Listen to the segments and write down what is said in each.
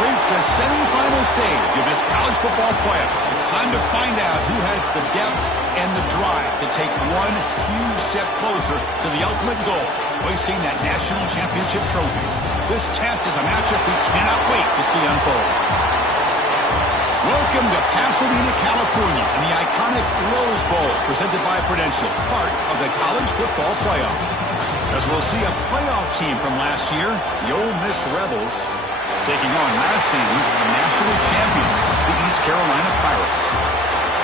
reached the semifinal stage of this college football playoff. It's time to find out who has the depth and the drive to take one huge step closer to the ultimate goal, hoisting that national championship trophy. This test is a matchup we cannot wait to see unfold. Welcome to Pasadena, California, in the iconic Rose Bowl, presented by Prudential, part of the college football playoff. As we'll see a playoff team from last year, the Ole Miss Rebels, taking on last season's national champions, the East Carolina Pirates.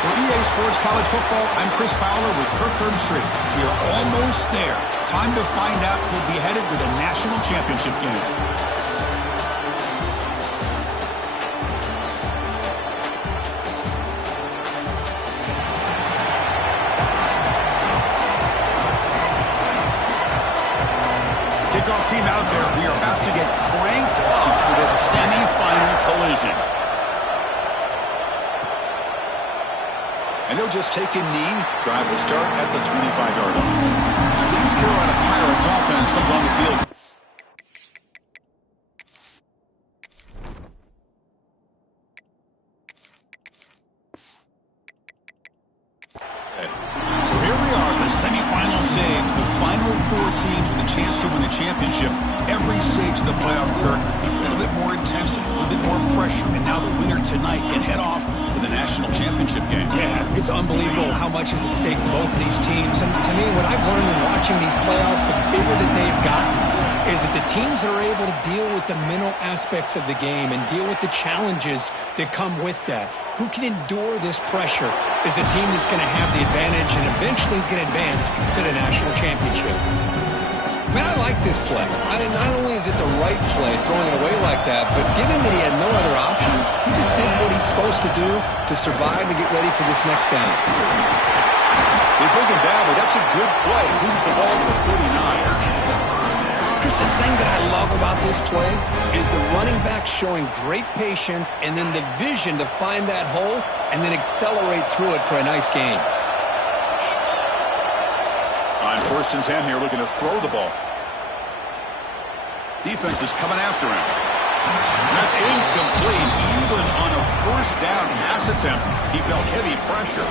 For EA Sports College Football, I'm Chris Fowler with Kirk Herbstreit. We are almost there. Time to find out who'll be headed to the national championship game. Kickoff team out there. We are about to get cranked up with a semifinal collision. And they'll just take a knee. Drive will start at the 25-yard line. So the East Carolina Pirates offense comes on the field. So here we are, the semifinal stage. The final four teams with a chance to win a championship. Every stage of the playoff, Kirk, a little bit more intensity, a little bit more pressure. And now the winner tonight can head off to the national championship game. Yeah, it's unbelievable how much is at stake for both of these teams. And to me, what I've learned in watching these playoffs, the bigger that they've gotten, is that the teams that are able to deal with the mental aspects of the game and deal with the challenges that come with that, who can endure this pressure, is the team that's going to have the advantage and eventually is going to advance to the national championship. Man, I like this play. Not only is it the right play, throwing it away like that, but given that he had no other option, he just did what he's supposed to do to survive and get ready for this next down. They bring him down, but that's a good play. Moves the ball to the 39. Chris, the thing that I love about this play is the running back showing great patience and then the vision to find that hole and then accelerate through it for a nice gain. On 1st and 10 here, looking to throw the ball. Defense is coming after him. That's incomplete. Even on a 1st down pass attempt, he felt heavy pressure.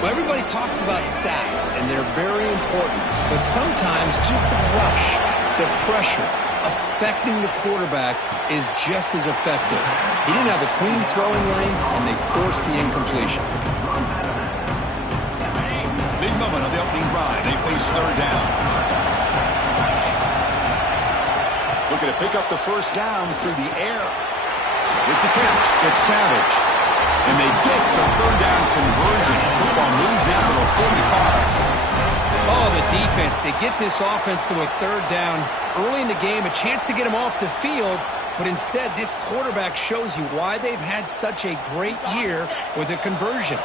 Well, everybody talks about sacks, and they're very important. But sometimes just the rush, the pressure, affecting the quarterback is just as effective. He didn't have a clean throwing lane, and they forced the incompletion. Big moment on the opening drive. They face 3rd down. Looking to pick up the 1st down through the air. With the catch, it's Savage. And they get the 3rd down conversion. Football moves now to the 45. Oh, the defense. They get this offense to a 3rd down early in the game, a chance to get him off the field. But instead, this quarterback shows you why they've had such a great year with a conversion.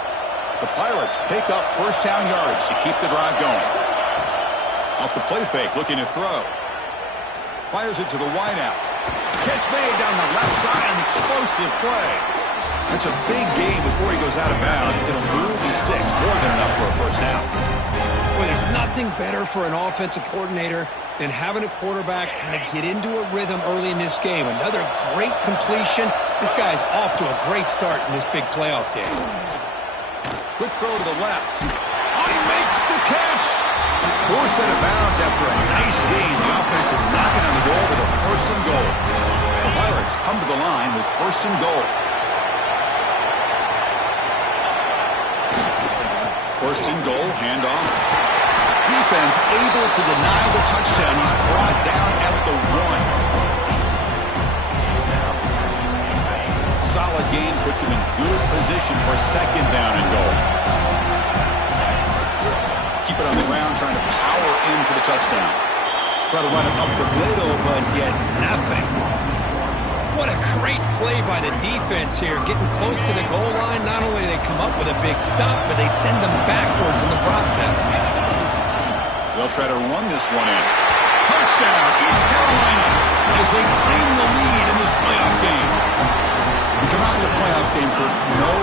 The Pirates pick up 1st down yardage to keep the drive going. Off the play fake, looking to throw. Fires it to the wideout. Catch made down the left side, an explosive play. That's a big gain before he goes out of bounds. It'll move his sticks, more than enough for a 1st down. Well, there's nothing better for an offensive coordinator than having a quarterback kind of get into a rhythm early in this game. Another great completion. This guy's off to a great start in this big playoff game. Quick throw to the left. Oh, he makes the catch. Forced out of bounds after a nice gain. The offense is knocking on the door with a 1st and goal. The Pirates come to the line with 1st and goal. 1st and goal, handoff. Defense able to deny the touchdown. He's brought down at the 1. Solid gain puts him in good position for 2nd down and goal. Keep it on the ground, trying to power in for the touchdown. Try to run it up the middle, but get nothing. What a great play by the defense here. Getting close to the goal line, not only do they come up with a big stop, but they send them backwards in the process. They'll try to run this one in. Touchdown, East Carolina, as they claim the lead in this playoff game. We come out in the playoff game for no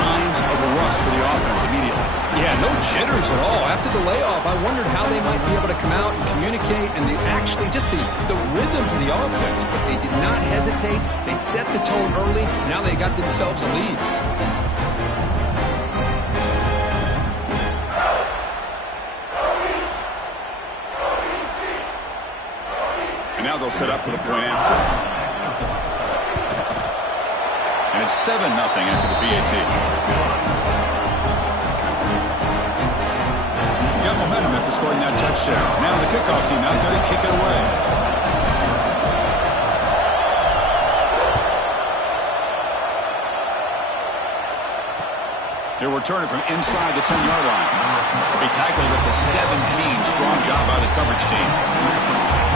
signs of a rust for the offense immediately. Yeah, no jitters at all. After the layoff, I wondered how they might be able to come out and communicate and actually just the rhythm to the offense. But they did not hesitate. They set the tone early. Now they got themselves a lead. And now they'll set up for the point after. And it's 7-0 after the BAT. Got momentum after scoring that touchdown. Now the kickoff team out there to kick it away. They'll return it from inside the 10-yard line. They tackled with the 17. Strong job by the coverage team.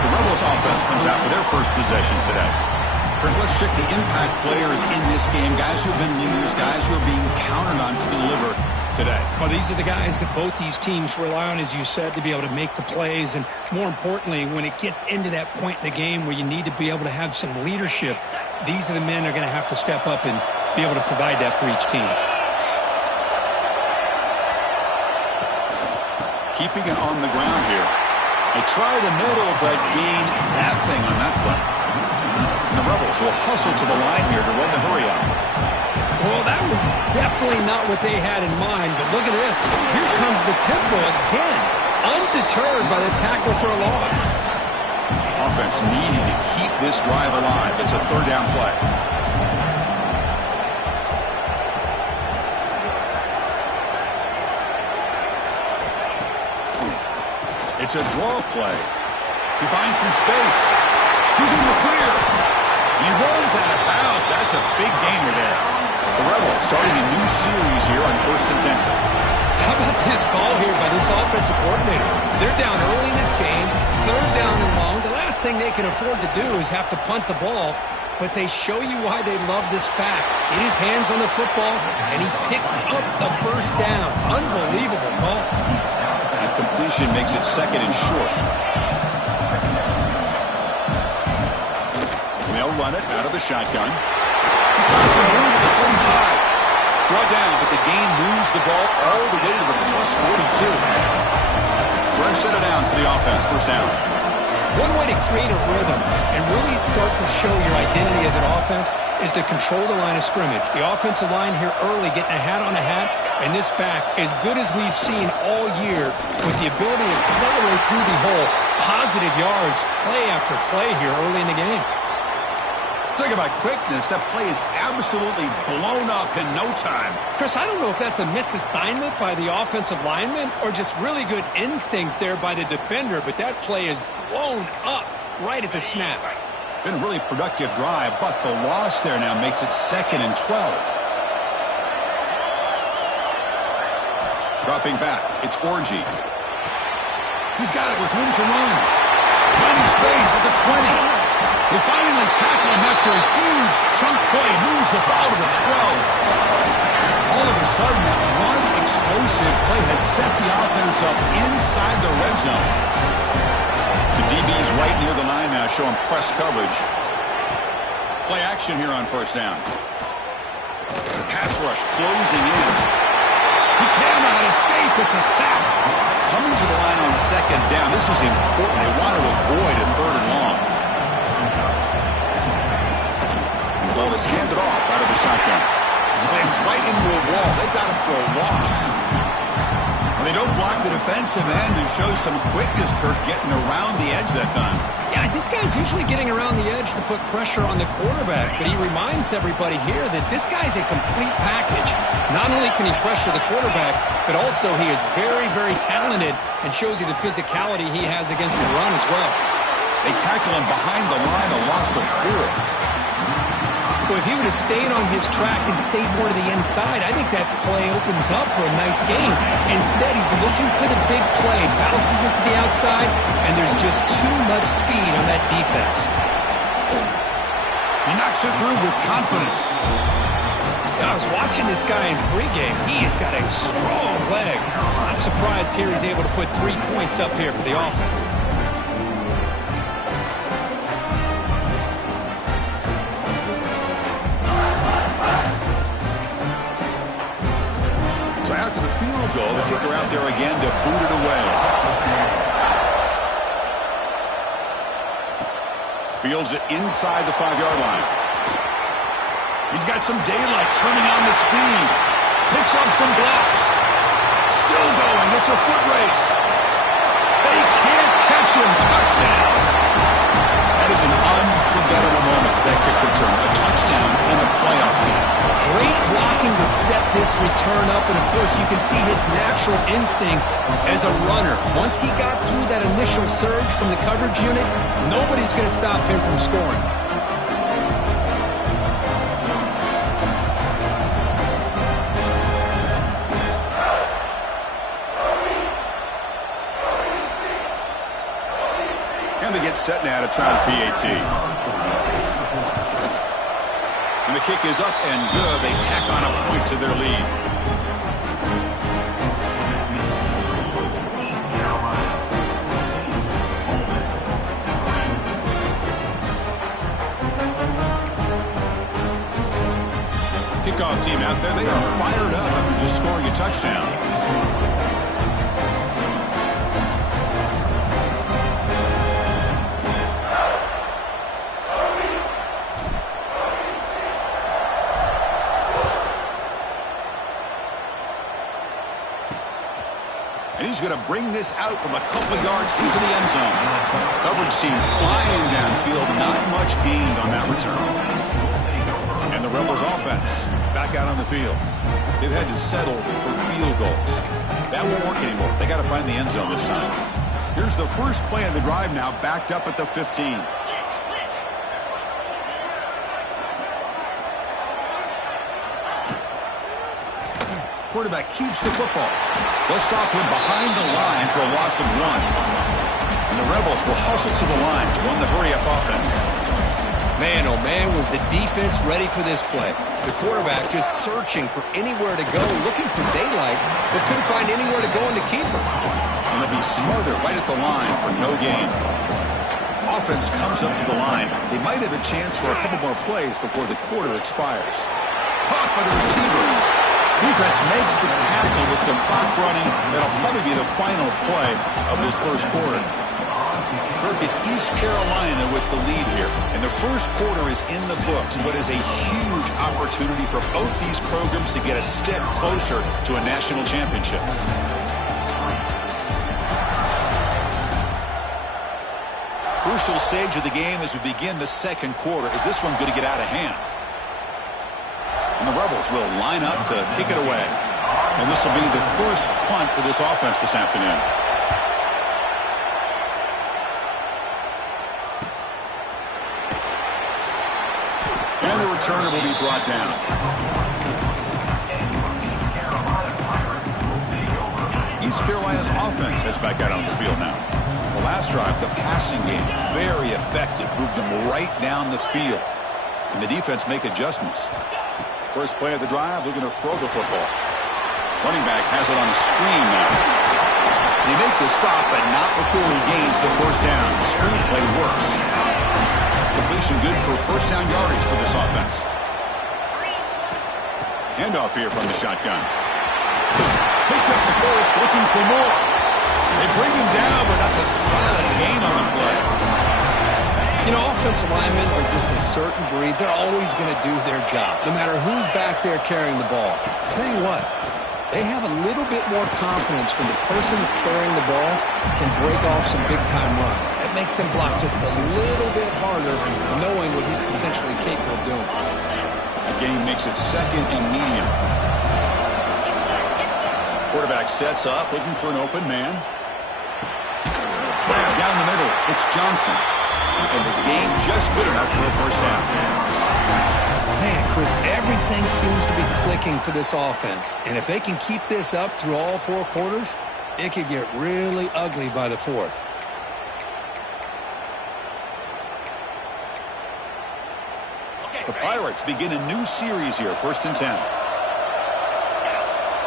The Rebels offense comes out for their first possession today. Kurt, let's check the impact players in this game. Guys who have been leaders, guys who are being counted on to deliver today. Well, these are the guys that both these teams rely on, as you said, to be able to make the plays. And more importantly, when it gets into that point in the game where you need to be able to have some leadership, these are the men that are going to have to step up and be able to provide that for each team. Keeping it on the ground here. They try the middle, but gain nothing on that play. And the Rebels will hustle to the line here to run the hurry up. Well, that was definitely not what they had in mind, but look at this. Here comes the tempo again, undeterred by the tackle for a loss. Offense needing to keep this drive alive. It's a third down play. It's a draw play. He finds some space. He's in the clear. He runs out of bounds. That's a big gainer there. The Rebels starting a new series here on 1st and 10. How about this call here by this offensive coordinator? They're down early in this game, 3rd down and long. The last thing they can afford to do is have to punt the ball, but they show you why they love this back. Get his hands on the football, and he picks up the 1st down. Unbelievable call. That completion makes it 2nd and short. They'll run it out of the shotgun. He's got some room at the 45. Brought down, but the gain moves the ball all the way to the plus 42. Fresh set of downs for the offense. 1st down. One way to create a rhythm and really start to show your identity as an offense is to control the line of scrimmage. The offensive line here early getting a hat on a hat, and this back, as good as we've seen all year, with the ability to accelerate through the hole, positive yards, play after play here early in the game. Talk about quickness. That play is absolutely blown up in no time. Chris, I don't know if that's a misassignment by the offensive lineman or just really good instincts there by the defender, but that play is blown up right at the snap. Been a really productive drive, but the loss there now makes it 2nd and 12. Dropping back, it's Orji. He's got it with room to run. Plenty space at the 20. They finally tackle him after a huge chunk play. Moves the ball to the 12. All of a sudden, that one explosive play has set the offense up inside the red zone. The DB's right near the line now, showing press coverage. Play action here on 1st down. The pass rush closing in. He cannot escape. It's a sack. Coming to the line on 2nd down. This is important. They want to avoid a 3rd and long. Ball is handed off out of the shotgun. Slams right into a wall. They got him for a loss. Well, they don't block the defensive end and show some quickness, Kirk, getting around the edge that time. Yeah, this guy's usually getting around the edge to put pressure on the quarterback, but he reminds everybody here that this guy's a complete package. Not only can he pressure the quarterback, but also he is very, very talented and shows you the physicality he has against the run as well. They tackle him behind the line, a loss of 4. Well, if he would have stayed on his track and stayed more to the inside, I think that play opens up for a nice gain. Instead, he's looking for the big play, bounces it to the outside, and there's just too much speed on that defense. He knocks it through with confidence. I was watching this guy in pregame. He has got a strong leg. I'm surprised here he's able to put 3 points up here for the offense. goal. The kicker out there again to boot it away. Fields it inside the 5-yard line. He's got some daylight, turning on the speed. Picks up some blocks. Still going. It's a foot race. They can't catch him. Touchdown. That is an unforgettable moment, that kick return. A touchdown in a playoff game. Great blocking to set this return up, and of course you can see his natural instincts as a runner. Once he got through that initial surge from the coverage unit, nobody's going to stop him from scoring. And they get set now to try the PAT. And the kick is up and good. They tack on a point to their lead. Kickoff team out there, they are fired up after just scoring a touchdown. And he's going to bring this out from a couple yards deep in the end zone. Coverage team flying downfield. Not much gained on that return. And the Rebels offense back out on the field. They've had to settle for field goals. That won't work anymore. They got to find the end zone this time. Here's the first play of the drive now, backed up at the 15. Quarterback keeps the football. They'll stop him behind the line for a loss of 1. And the Rebels will hustle to the line to run the hurry-up offense. Man, oh man, was the defense ready for this play. The quarterback just searching for anywhere to go, looking for daylight, but couldn't find anywhere to go in the keeper. And they'll be smarter right at the line for no gain. Offense comes up to the line. They might have a chance for a couple more plays before the quarter expires. Caught by the receiver. Defense makes the tackle with the clock running. That'll probably be the final play of this first quarter. Kirk, it's East Carolina with the lead here. And the first quarter is in the books, but is a huge opportunity for both these programs to get a step closer to a national championship. Crucial stage of the game as we begin the second quarter. Is this one going to get out of hand? And the Rebels will line up to kick it away. And this will be the first punt for this offense this afternoon. And the returner will be brought down. East Carolina's offense heads back out on the field now. The last drive, the passing game, very effective. Moved them right down the field. Can the defense make adjustments? First play of the drive, looking to throw the football. Running back has it on a screen now. They make the stop, but not before he gains the first down. The screen play works. Completion good for first down yardage for this offense. Handoff here from the shotgun. Picks up the first, looking for more. They bring him down, but that's a solid gain on the play. You know, offensive linemen are just a certain breed. They're always going to do their job, no matter who's back there carrying the ball. I'll tell you what, they have a little bit more confidence when the person that's carrying the ball can break off some big-time runs. That makes them block just a little bit harder, knowing what he's potentially capable of doing. The game makes it second and medium. Quarterback sets up, looking for an open man. Down the middle, it's Johnson. And the game just good enough for a first down. Man, Chris, everything seems to be clicking for this offense. And if they can keep this up through all 4 quarters, it could get really ugly by the 4th. The Pirates begin a new series here, 1st and 10.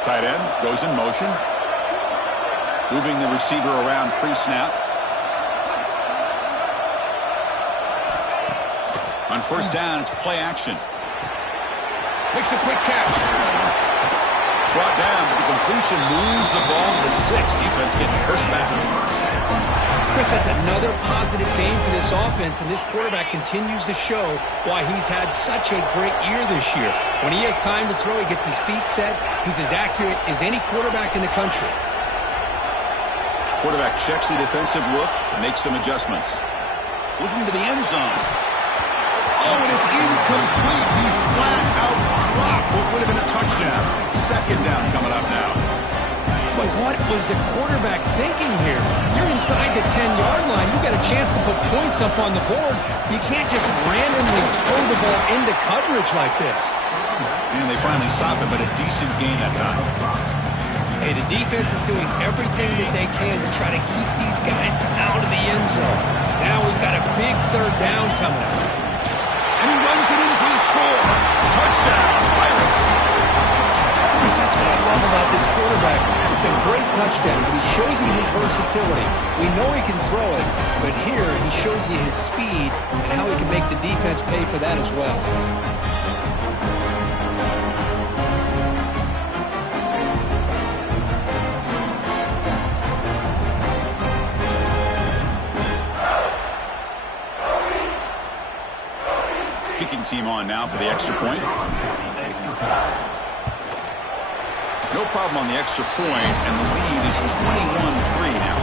Tight end goes in motion. Moving the receiver around pre-snap. On first down, it's play action. Makes a quick catch. brought down, but the completion moves the ball to the 6. Defense getting pushed back. Chris, that's another positive game for this offense, and this quarterback continues to show why he's had such a great year this year. When he has time to throw, he gets his feet set. He's as accurate as any quarterback in the country. Quarterback checks the defensive look, makes some adjustments. Looking to the end zone. Oh, and it's incomplete. He flat out dropped what would have been a touchdown. Second down coming up now. But what was the quarterback thinking here? You're inside the 10-yard line. You got a chance to put points up on the board. You can't just randomly throw the ball into coverage like this. And they finally stopped him, but a decent gain that time. Hey, the defense is doing everything that they can to try to keep these guys out of the end zone. Now we've got a big third down coming up. And he runs it in for the score. Touchdown, Pirates. Chris, that's what I love about this quarterback. It's a great touchdown, but he shows you his versatility. We know he can throw it, but here he shows you his speed and how he can make the defense pay for that as well. Kicking team on now for the extra point. No problem on the extra point, and the lead is 21-3 now.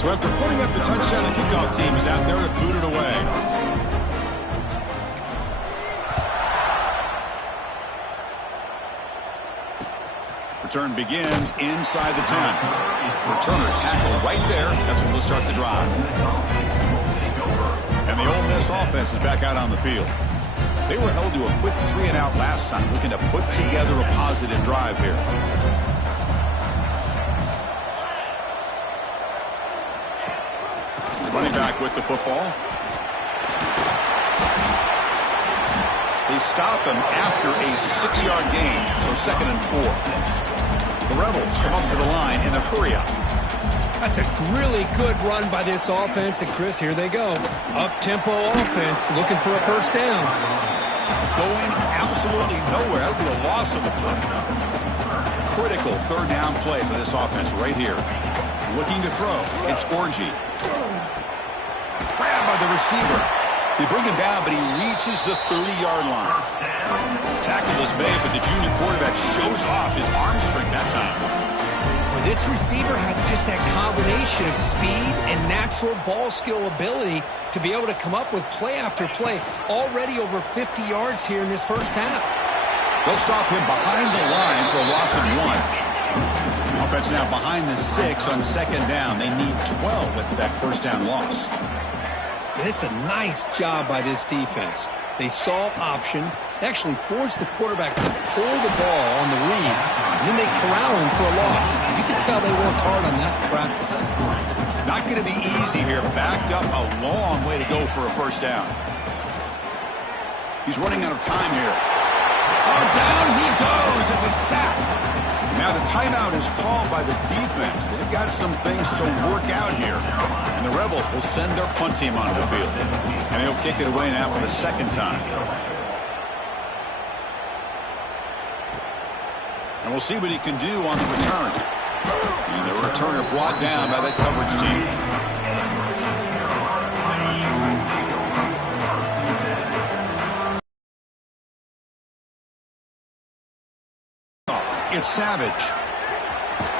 So after putting up the touchdown, the kickoff team is out there to boot it away. Return begins inside the 10. Returner tackle right there. That's when they'll start the drive. And the Ole Miss offense is back out on the field. They were held to a quick 3-and-out last time, looking to put together a positive drive here. Running back with the football. They stop him after a 6-yard gain, so 2nd and 4. The Rebels come up to the line in the hurry-up. That's a really good run by this offense, and Chris, here they go. Up-tempo offense, looking for a first down. Going absolutely nowhere. That would be a loss of the play. Critical third down play for this offense right here. Looking to throw. It's Orgy. Grabbed by the receiver. They bring him down, but he reaches the 30-yard line. Tackle is made, but the junior quarterback shows off his arm strength that time. Well, this receiver has just that combination of speed and natural ball skill ability to be able to come up with play after play. Already over 50 yards here in this first half. They'll stop him behind the line for a loss of 1. Offense now behind the 6 on 2nd down. They need 12 after that first down loss. And it's a nice job by this defense. They saw option. They actually forced the quarterback to pull the ball on the read, and then they corral him for a loss. You can tell they worked hard on that in practice. Not going to be easy here. Backed up a long way to go for a first down. He's running out of time here. Oh, down he goes. It's a sack. Now the timeout is called by the defense. They've got some things to work out here. And the Rebels will send their punt team onto the field. And he'll kick it away now for the 2nd time. And we'll see what he can do on the return. And the returner brought down by that coverage team. It's Savage.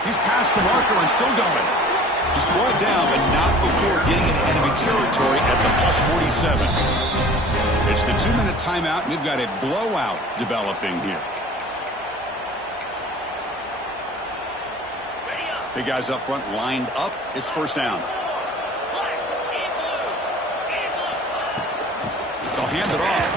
He's past the marker and still going. He's brought down, but not before getting into enemy territory at the +47. It's the 2-minute timeout, and we've got a blowout developing here. Big guys up front lined up. It's first down. They'll hand it off.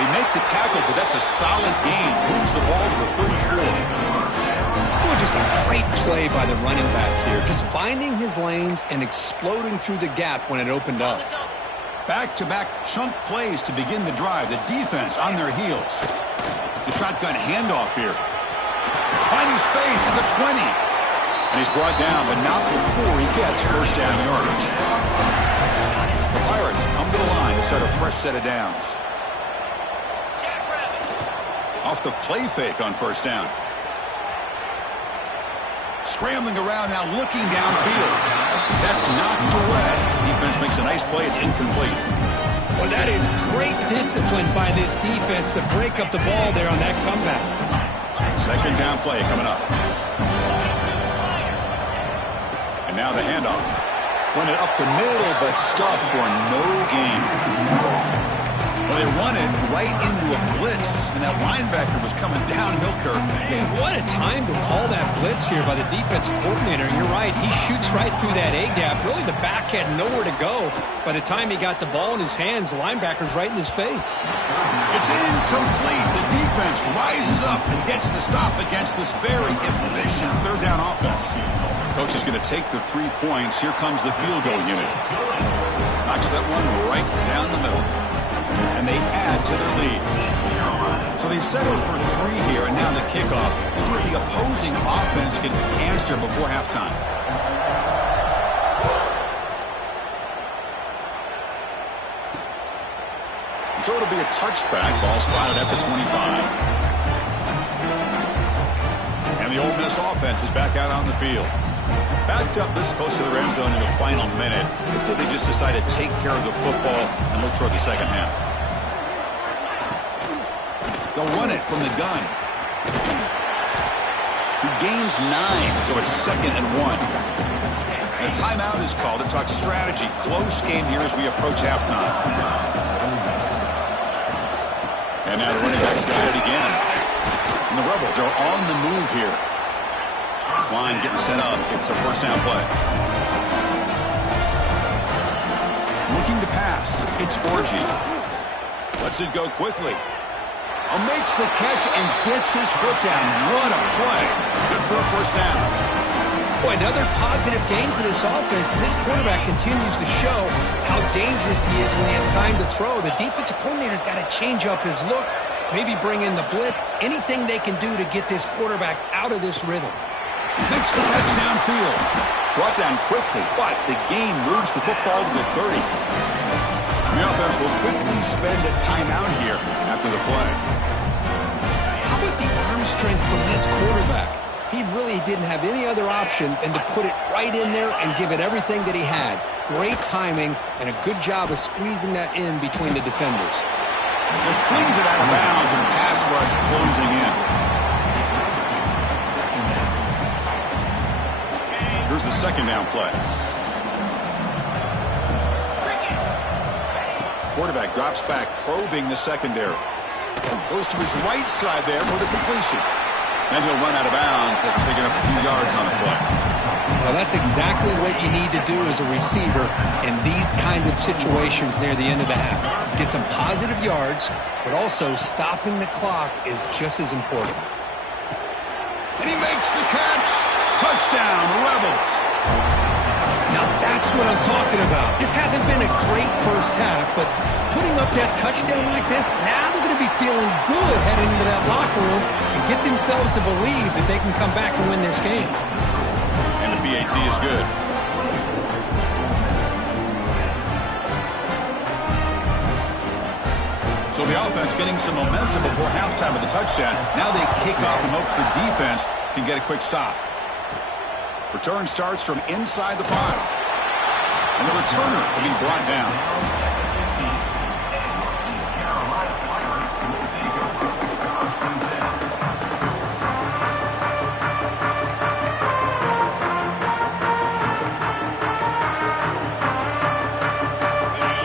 They make the tackle, but that's a solid gain. Moves the ball to the 34. Oh, just a great play by the running back here. Just finding his lanes and exploding through the gap when it opened up. Back-to-back chunk plays to begin the drive. The defense on their heels. The shotgun handoff here. Finding space at the 20. And he's brought down, but not before he gets first down yardage. The Pirates come to the line to start a fresh set of downs. Off the play fake on first down. Scrambling around now, looking downfield. That's knocked away. Defense makes a nice play. It's incomplete. Well, that is great discipline by this defense to break up the ball there on that comeback. Second down play coming up. And now the handoff. Run it up the middle, but stuffed for no gain. Well, they run it right into a blitz, and that linebacker was coming downhill curve. Man, what a time to call that blitz here by the defensive coordinator. You're right. He shoots right through that A-gap. Really, the back had nowhere to go. By the time he got the ball in his hands, the linebacker's right in his face. It's incomplete. The defense rises up and gets the stop against this very efficient third down offense. Coach is going to take the 3 points. Here comes the field goal unit. Knocks that one right down the middle. And they add to their lead. So they settled for 3 here, and now the kickoff. See if the opposing offense can answer before halftime. So it'll be a touchback. Ball spotted at the 25. And the Ole Miss offense is back out on the field. Backed up this close to the end zone in the final minute. Let's say they just decided to take care of the football and look toward the second half. They'll run it from the gun. He gains 9, so it's 2nd and 1. And a timeout is called to talk strategy. Close game here as we approach halftime. And now the running back's got it again. And the Rebels are on the move here. This line getting set up. It's a first down play. Looking to pass. It's Orgy. Lets it go quickly. Makes the catch and gets his foot down. What a play. Good for a first down. Boy, another positive game for this offense, and this quarterback continues to show how dangerous he is when he has time to throw. The defensive coordinator's got to change up his looks, maybe bring in the blitz, anything they can do to get this quarterback out of this rhythm. Makes the catch downfield. Brought down quickly, but the game moves the football to the 30. The offense will quickly spend a timeout here after the play. How about the arm strength from this quarterback? He really didn't have any other option than to put it right in there and give it everything that he had. Great timing and a good job of squeezing that in between the defenders. Just flings it out of bounds and pass rush closing in. Here's the second down play. Quarterback drops back, probing the secondary. Goes to his right side there for the completion. And he'll run out of bounds after picking up a few yards on the play. Well, that's exactly what you need to do as a receiver in these kind of situations near the end of the half. Get some positive yards, but also stopping the clock is just as important. And he makes the catch. Touchdown, Rebels. Now that's what I'm talking about. This hasn't been a great first half, but putting up that touchdown like this, now they're going to be feeling good heading into that locker room and get themselves to believe that they can come back and win this game. And the PAT is good. So the offense getting some momentum before halftime of the touchdown. Now they kick off in hopes the defense can get a quick stop. Return starts from inside the 5. And the returner will be brought down.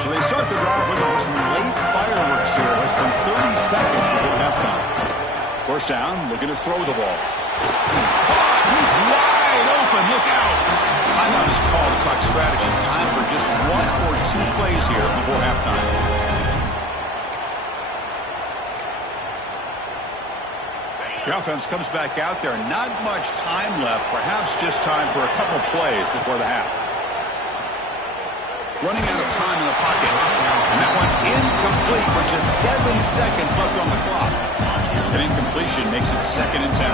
So they start the drive looking for some late fireworks here. Less than 30 seconds before halftime. First down, looking to throw the ball. He's wide open. Look out. Timeout is called to talk strategy. Time for just 1 or 2 plays here before halftime. The offense comes back out there. Not much time left. Perhaps just time for a couple plays before the half. Running out of time in the pocket. And that one's incomplete with just 7 seconds left on the clock. An incompletion makes it 2nd and 10.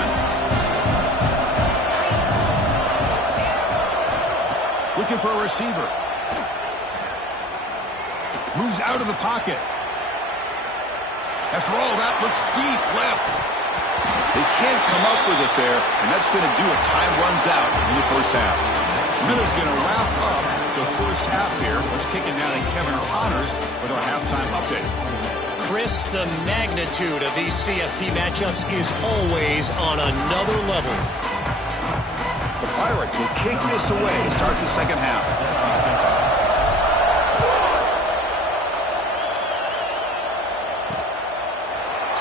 Looking for a receiver. Moves out of the pocket. After all, that looks deep left. They can't come up with it there, and that's going to do it. Time runs out in the first half. Miller's going to wrap up the first half here. Let's kick it down to Kevin Connors with our halftime update. Chris, the magnitude of these CFP matchups is always on another level. The Pirates will kick this away to start the second half.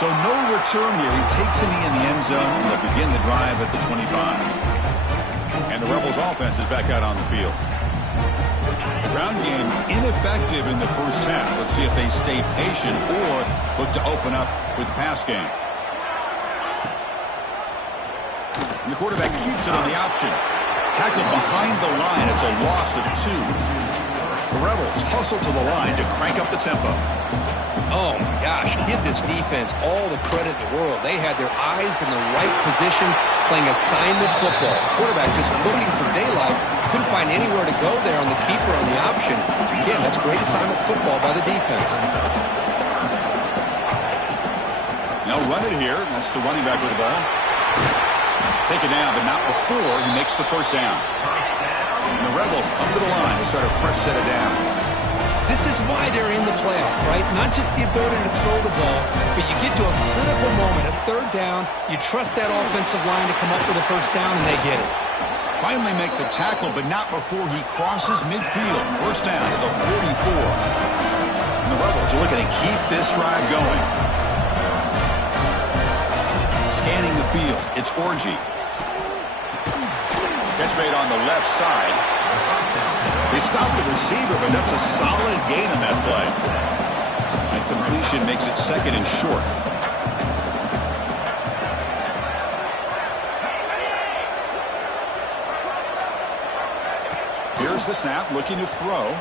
So no return here. He takes a knee in the end zone, and they'll begin the drive at the 25. And the Rebels offense is back out on the field. Ground game ineffective in the first half. Let's see if they stay patient or look to open up with the pass game. And the quarterback keeps it on the option. Tackled behind the line. It's a loss of 2. The Rebels hustle to the line to crank up the tempo. Oh, my gosh. Give this defense all the credit in the world. They had their eyes in the right position playing assignment football. Quarterback just looking for daylight. Couldn't find anywhere to go there on the keeper on the option. Again, that's great assignment football by the defense. Now run it here. That's the running back with the ball. Take it down, but not before he makes the first down. And the Rebels come to the line to start a fresh set of downs. This is why they're in the playoff, right? Not just the ability to throw the ball, but you get to a critical moment, a 3rd down. You trust that offensive line to come up with a first down, and they get it. Finally make the tackle, but not before he crosses midfield. First down to the 44. And the Rebels are looking to keep this drive going. Scanning the field, it's Orgy. Catch made on the left side. They stopped the receiver, but that's a solid gain on that play. And completion makes it 2nd and short. Here's the snap, looking to throw.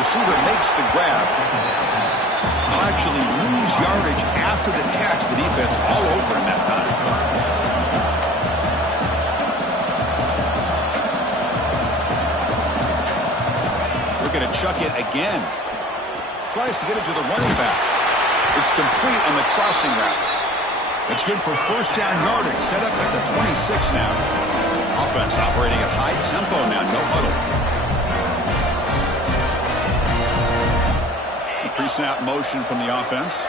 Receiver makes the grab. They'll actually lose yardage after the catch. The defense all over him that time. Going to chuck it again. Tries to get it to the running back. It's complete on the crossing route. It's good for first down yardage. Set up at the 26 now. Offense operating at high tempo now. No huddle. The pre-snap motion from the offense.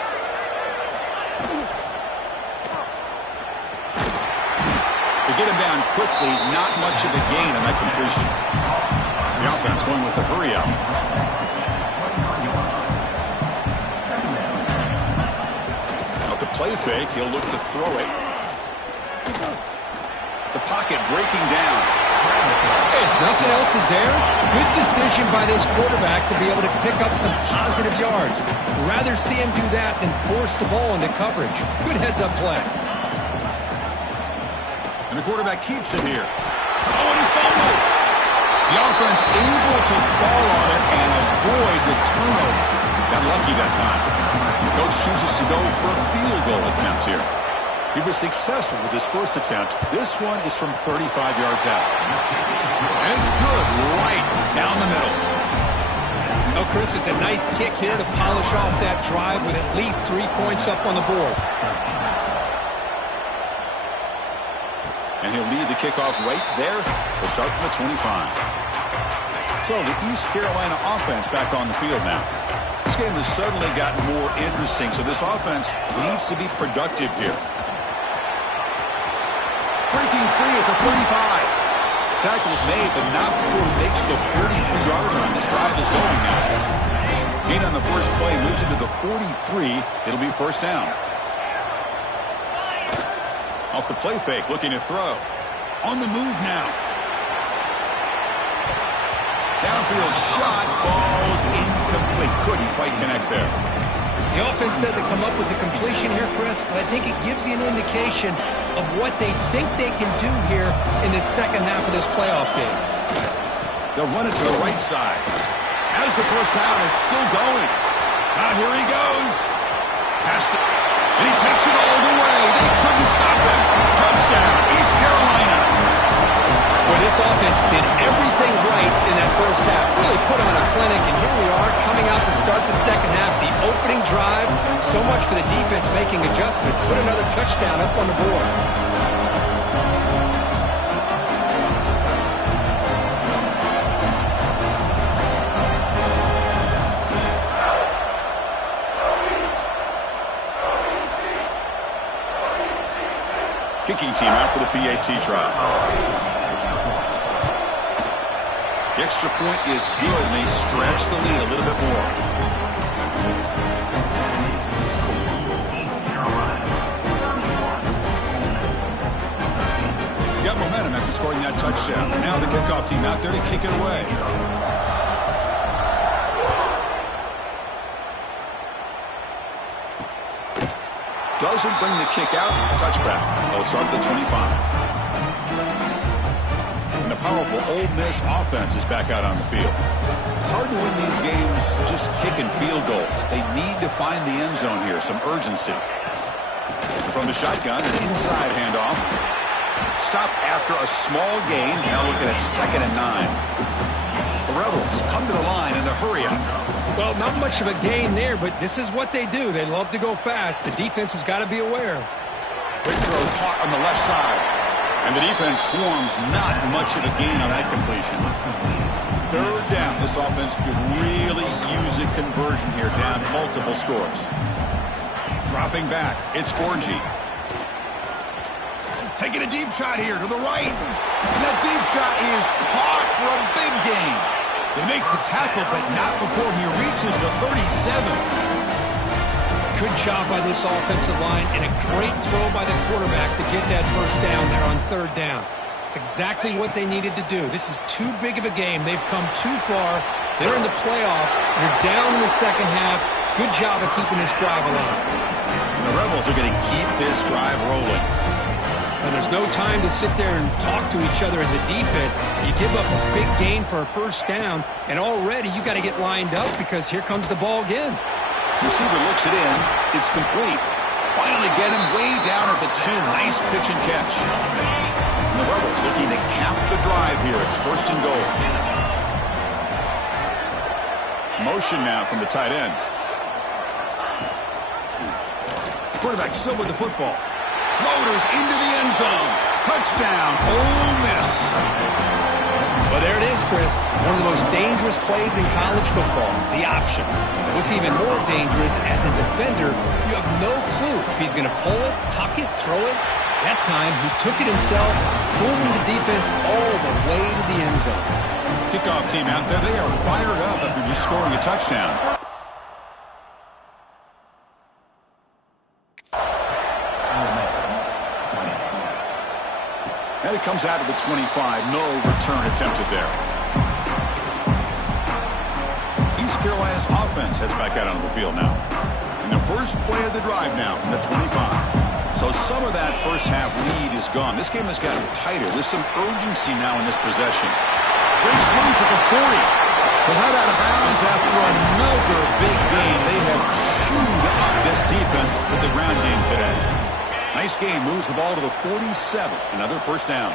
They get him down quickly. Not much of a gain on that completion. The offense going with the hurry up. Off the play fake, he'll look to throw it. The pocket breaking down. If nothing else is there, good decision by this quarterback to be able to pick up some positive yards. Rather see him do that than force the ball into coverage. Good heads-up play. And the quarterback keeps it here. Oh, and he fumbles. The offense able to fall on it and avoid the turnover. Got lucky that time. The coach chooses to go for a field goal attempt here. He was successful with his first attempt. This one is from 35 yards out. And it's good right down the middle. Oh, Chris, it's a nice kick here to polish off that drive with at least 3 points up on the board. And he'll lead the kickoff right there. We'll start from the 25. So the East Carolina offense back on the field now. This game has suddenly gotten more interesting, so this offense needs to be productive here. Breaking free at the 35. Tackle's made, but not before he makes the 43-yard line. This drive is going now. Gain on the first play moves into the 43. It'll be first down. Off the play fake, looking to throw. On the move now. Downfield shot, falls incomplete. Couldn't quite connect there. The offense doesn't come up with the completion here, Chris, but I think it gives you an indication of what they think they can do here in the second half of this playoff game. They'll run it to the right side. As the first down is still going. Now here he goes. And he takes it all the way. They couldn't stop him. Touchdown, East Carolina. Boy, this offense did everything right in that first half. Really put on a clinic, and here we are coming out to start the second half. The opening drive, so much for the defense making adjustments. Put another touchdown up on the board. Kicking team out for the PAT try. The extra point is good, and they stretch the lead a little bit more. Got momentum after scoring that touchdown. Now the kickoff team out there to kick it away. Doesn't bring the kick out. Touchback. They'll start at the 25. And the powerful Ole Miss offense is back out on the field. It's hard to win these games just kicking field goals. They need to find the end zone here, some urgency. From the shotgun, an inside handoff. Stop after a small gain. Now looking at 2nd and 9. The Rebels come to the line in the hurry-up. Well, not much of a gain there, but this is what they do. They love to go fast. The defense has got to be aware. Quick throw caught on the left side. And the defense swarms, not much of a gain on that completion. 3rd down. This offense could really use a conversion here, down multiple scores. Dropping back, it's Orji. Taking a deep shot here to the right. And that deep shot is caught for a big gain. They make the tackle, but not before he reaches the 37. Good job by this offensive line, and a great throw by the quarterback to get that first down there on 3rd down. It's exactly what they needed to do. This is too big of a game. They've come too far. They're in the playoff. You're down in the second half. Good job of keeping this drive alive. And the Rebels are going to keep this drive rolling. And there's no time to sit there and talk to each other as a defense. You give up a big gain for a first down, and already you got to get lined up because here comes the ball again. Receiver looks it in. It's complete. Finally get him way down at the 2. Nice pitch and catch. And the Rebels looking to cap the drive here. It's 1st and goal. Motion now from the tight end. Quarterback still with the football. Motors into the end zone. Touchdown, Ole Miss. Well, there it is, Chris. One of the most dangerous plays in college football, the option. What's even more dangerous, as a defender, you have no clue if he's going to pull it, tuck it, throw it. That time, he took it himself, fooling the defense all the way to the end zone. Kickoff team out there. They are fired up after just scoring a touchdown. And it comes out of the 25. No return attempted there. East Carolina's offense heads back out onto the field now. And the first play of the drive now from the 25. So some of that first half lead is gone. This game has gotten tighter. There's some urgency now in this possession. Breaks loose at the 40. They'll head out of bounds after another big game. They have chewed up this defense with the ground game today. Nice game. Moves the ball to the 47. Another first down.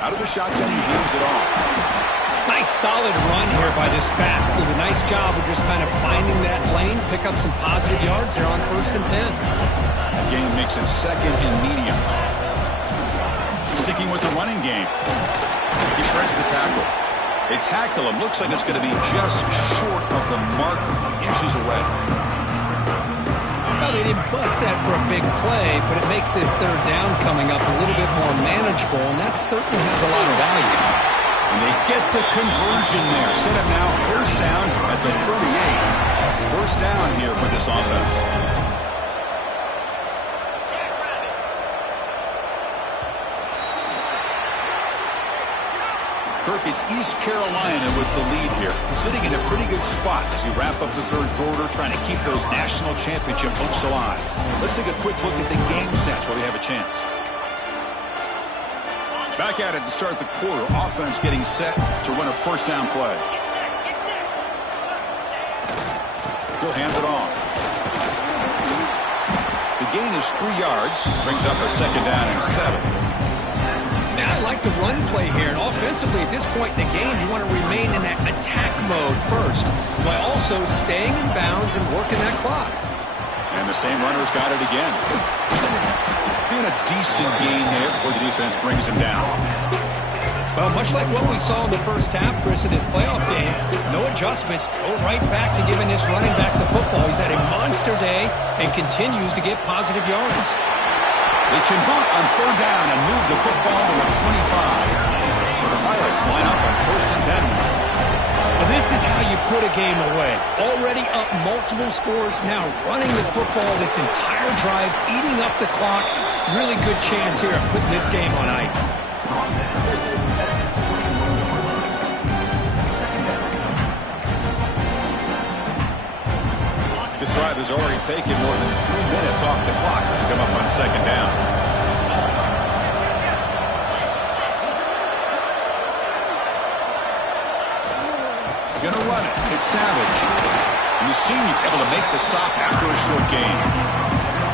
Out of the shotgun, he hands it off. Nice solid run here by this back. Did a nice job of just kind of finding that lane, pick up some positive yards there on 1st and 10. The game makes it 2nd and medium. Sticking with the running game. He shreds the tackle. They tackle him. Looks like it's going to be just short of the mark, inches away. Well, they didn't bust that for a big play, but it makes this 3rd down coming up a little bit more manageable, and that certainly has a lot of value. And they get the conversion there. Set up now 1st down at the 38. 1st down here for this offense. Kirk, it's East Carolina with the lead here, sitting in a pretty good spot as we wrap up the third quarter, trying to keep those national championship hopes alive. Let's take a quick look at the game stats while we have a chance. Back at it to start the quarter. Offense getting set to run a first down play. He'll hand it off. The gain is 3 yards. Brings up a second down and 7. Now, I like the run play here, and offensively at this point in the game, you want to remain in that attack mode first, while also staying in bounds and working that clock. And the same runner's got it again. Being a decent gain there before the defense brings him down. Well, much like what we saw in the first half, Chris, in this playoff game, no adjustments, go right back to giving this running back to football. He's had a monster day and continues to get positive yards. They convert on third down and move the football to the 25. The Pirates line up on 1st and 10. Well, this is how you put a game away. Already up multiple scores, now running the football this entire drive, eating up the clock. Really good chance here of putting this game on ice. This drive has already taken more than 3 minutes off the clock as we come up on second down. Gonna run it. It's Savage. And the senior able to make the stop after a short gain.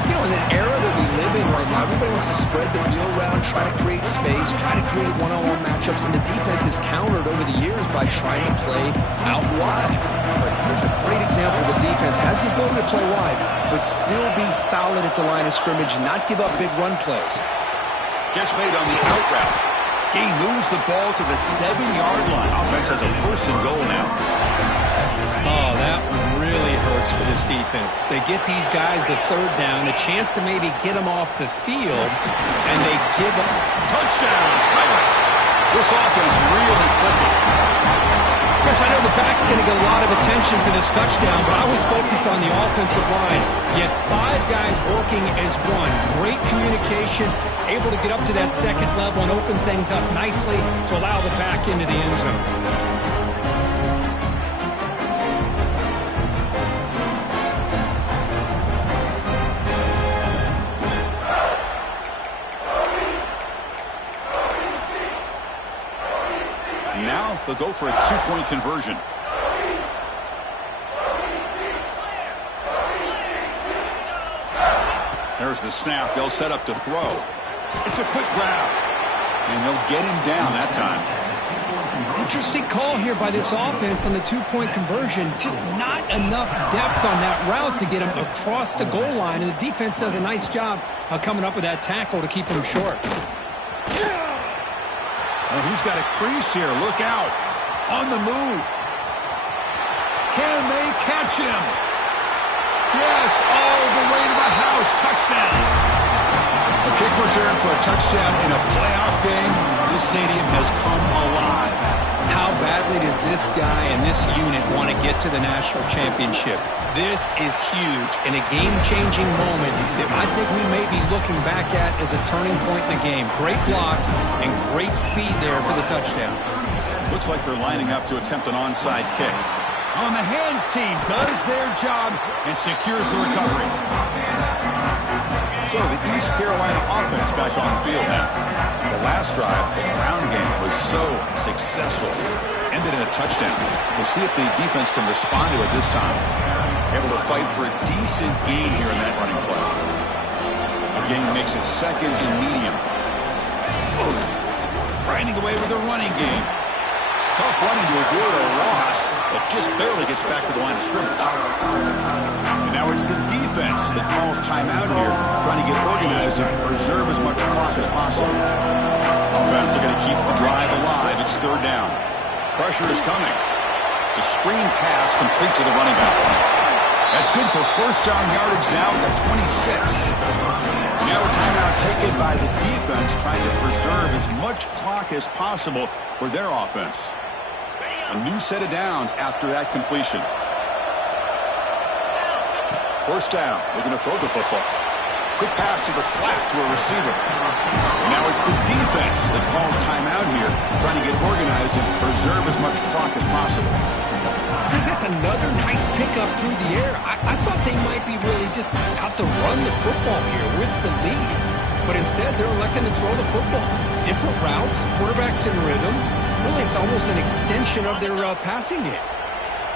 You know, in the era that we live in right now, everybody wants to spread the field around, try to create space, try to create one-on-one matchups, and the defense is countered over the years by trying to play out wide. But here's a great example of a defense has the ability to play wide, but still be solid at the line of scrimmage and not give up big run plays. Catch made on the out route. Gain moves the ball to the 7-yard line. Offense has a 1st and goal now. Oh, that one really hurts for this defense. They get these guys the third down, a chance to maybe get them off the field, and they give up. Touchdown, Pirates. This offense really clicking. Chris, I know the back's going to get a lot of attention for this touchdown, but I was focused on the offensive line. Yet 5 guys working as one. Great communication, able to get up to that second level and open things up nicely to allow the back into the end zone. Now they'll go for a 2-point conversion. There's the snap. They'll set up to throw. It's a quick grab. And they'll get him down that time. Interesting call here by this offense on the 2-point conversion. Just not enough depth on that route to get him across the goal line. And the defense does a nice job of coming up with that tackle to keep him short. Well, he's got a crease here. Look out. On the move. Can they catch him? Yes, all the way to the house. Touchdown. A kick return for a touchdown in a playoff game. This stadium has come alive. How badly does this guy and this unit want to get to the national championship? This is huge and a game-changing moment that I think we may be looking back at as a turning point in the game. Great blocks and great speed there for the touchdown. Looks like they're lining up to attempt an onside kick. On the hands team does their job and secures the recovery. So the East Carolina offense back on the field now. The last drive, the ground game was so successful. Ended in a touchdown. We'll see if the defense can respond to it this time. Able to fight for a decent gain here in that running play. A gain makes it 2nd and medium. Grinding away with a running game. Tough running to avoid a loss, but just barely gets back to the line of scrimmage. And now it's the defense that calls timeout here, trying to get organized and preserve as much clock as possible. Offense are going to keep the drive alive. It's 3rd down. Pressure is coming. It's a screen pass complete to the running back. That's good for 1st down yardage now at the 26. Now a timeout taken by the defense, trying to preserve as much clock as possible for their offense. A new set of downs after that completion. 1st down. They're going to throw the football. Quick pass to the flat to a receiver. And now it's the defense defense that calls timeout here, trying to get organized and preserve as much clock as possible. Chris, that's another nice pickup through the air. I thought they might be really just out to run the football here with the lead. But instead, they're electing to throw the football. Different routes, quarterbacks in rhythm. Really, it's almost an extension of their passing game.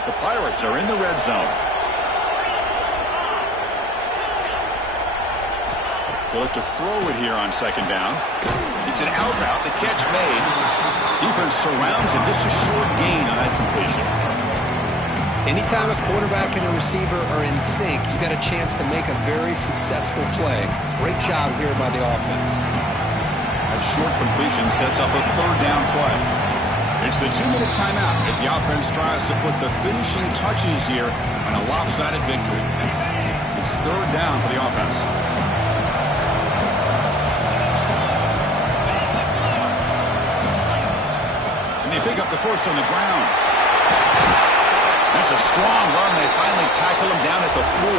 The Pirates are in the red zone. They'll look to throw it here on second down. It's an out route. The catch made. Defense surrounds him. Just a short gain on that completion. Anytime a quarterback and a receiver are in sync, you got a chance to make a very successful play. Great job here by the offense. That short completion sets up a third down play. It's the 2-minute timeout as the offense tries to put the finishing touches here on a lopsided victory. It's third down for the offense. And they pick up the first on the ground. That's a strong run. They finally tackle him down at the 4.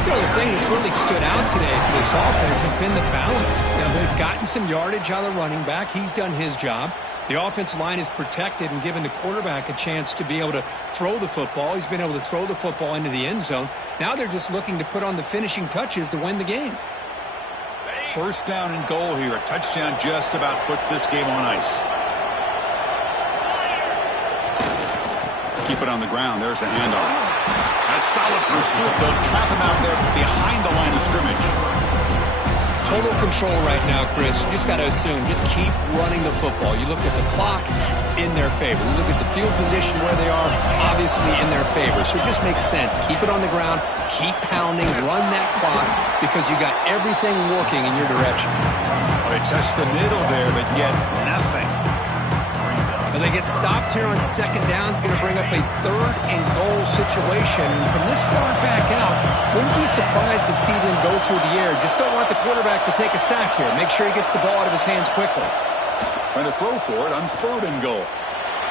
You know, the thing that's really stood out today for this offense has been the balance. Now, they've gotten some yardage out of the running back. He's done his job. The offensive line is protected and given the quarterback a chance to be able to throw the football. He's been able to throw the football into the end zone. Now they're just looking to put on the finishing touches to win the game. First down and goal here. A touchdown just about puts this game on ice. Keep it on the ground. There's the handoff. That's solid pursuit. They'll trap him out there behind the line of scrimmage. Total control right now, Chris. You just got to assume. Just keep running the football. You look at the clock, in their favor. You look at the field position where they are, obviously in their favor. So it just makes sense. Keep it on the ground. Keep pounding. Run that clock because you got everything working in your direction. Well, they test the middle there, but yet nothing. They get stopped here on second down. It's going to bring up a third and goal situation. From this far back out, wouldn't be surprised to see them go through the air. Just don't want the quarterback to take a sack here. Make sure he gets the ball out of his hands quickly. Trying to throw for it on third and goal.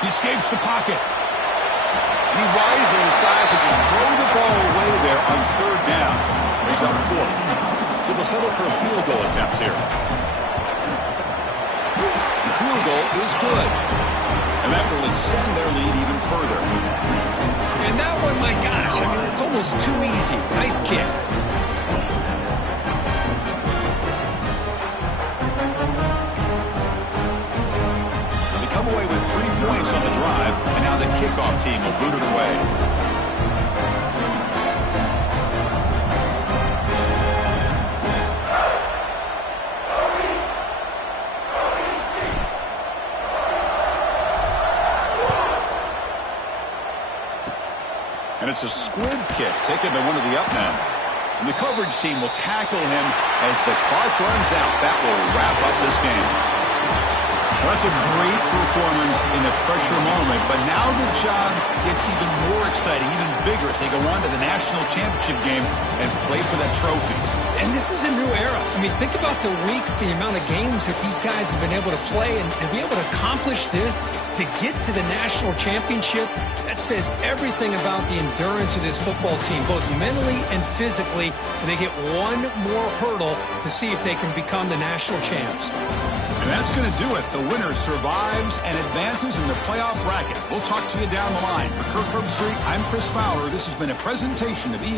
He escapes the pocket. And he wisely decides to just throw the ball away there on third down. Brings up fourth. So they'll settle for a field goal attempt here. The field goal is good. And that will extend their lead even further. And that one, my gosh, I mean, it's almost too easy. Nice kick. They come away with 3 points on the drive, and now the kickoff team will boot it away. And it's a squib kick taken by one of the up men. And the coverage team will tackle him as the clock runs out. That will wrap up this game. Well, that's a great performance in the pressure moment, but now the job gets even more exciting, even bigger as they go on to the national championship game and play for that trophy. And this is a new era. I mean, think about the weeks, the amount of games that these guys have been able to play, and to be able to accomplish this, to get to the national championship, that says everything about the endurance of this football team, both mentally and physically, and they get one more hurdle to see if they can become the national champs. And that's going to do it. The winner survives and advances in the playoff bracket. We'll talk to you down the line. For Kirk Herbstreit, I'm Chris Fowler. This has been a presentation of EA